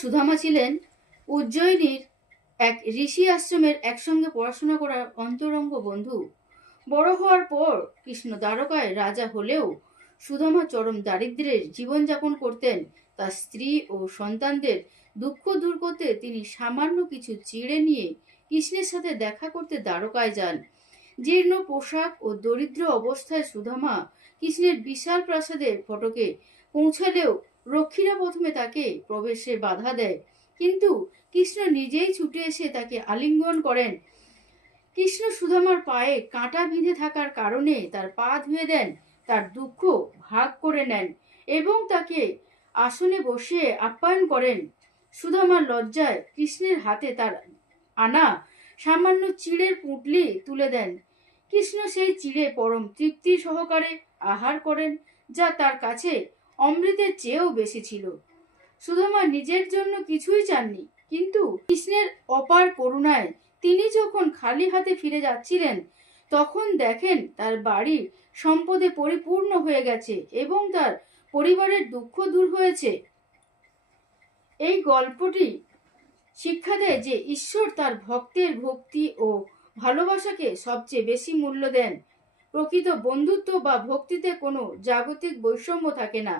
সুদামা ছিলেন উজ্জয়িনীর এক ঋষি আশ্রমের একসঙ্গে পড়াশোনা করার অন্তরঙ্গ বন্ধু। বড় হওয়ার পর কৃষ্ণ দ্বারকায় রাজা হলেও সুদামা চরম দারিদ্র্যের জীবনযাপন করতেন। তার স্ত্রী ও সন্তানদের দুঃখ দূর করতে তিনি সামান্য কিছু চিড়ে নিয়ে কৃষ্ণের সাথে দেখা করতে দ্বারকায় যান। জীর্ণ পোশাক ও দরিদ্র অবস্থায় সুদামা কৃষ্ণের বিশাল প্রাসাদের ফটকে পৌঁছালেও রক্ষীরা প্রথমে তাকে প্রবেশে বাধা দেয়, কিন্তু কৃষ্ণ নিজেই ছুটে এসে তাকে আলিঙ্গন করেন। কৃষ্ণ সুদামার পায়ে কাঁটা বিঁধে থাকার কারণে তার পা ধুয়ে দেন, তার দুঃখ ভাগ করে নেন এবং তাকে আসনে বসিয়ে আপ্যায়ন করেন। সুদামার লজ্জায় কৃষ্ণের হাতে তার আনা সামান্য চিড়ের পুঁটলি তুলে দেন। কৃষ্ণ সেই চিড়ে পরম তৃপ্তি সহকারে আহার করেন, যা তার কাছে অমৃতের চেয়েও বেশি ছিল। সুদামা নিজের জন্য কিছুই চাননি, কিন্তু কৃষ্ণের অপার করুণায় তিনি যখন খালি হাতে ফিরে যাচ্ছিলেন, তখন দেখেন তার বাড়ি সম্পদে পরিপূর্ণ হয়ে গেছে এবং তার পরিবারের দুঃখ দূর হয়েছে। এই গল্পটি শিক্ষা দেয় যে ঈশ্বর তার ভক্তের ভক্তি ও ভালোবাসাকে সবচেয়ে বেশি মূল্য দেন। প্রকৃত বন্ধুত্ব বা ভক্তিতে কোনো জাগতিক বৈষম্য থাকে না।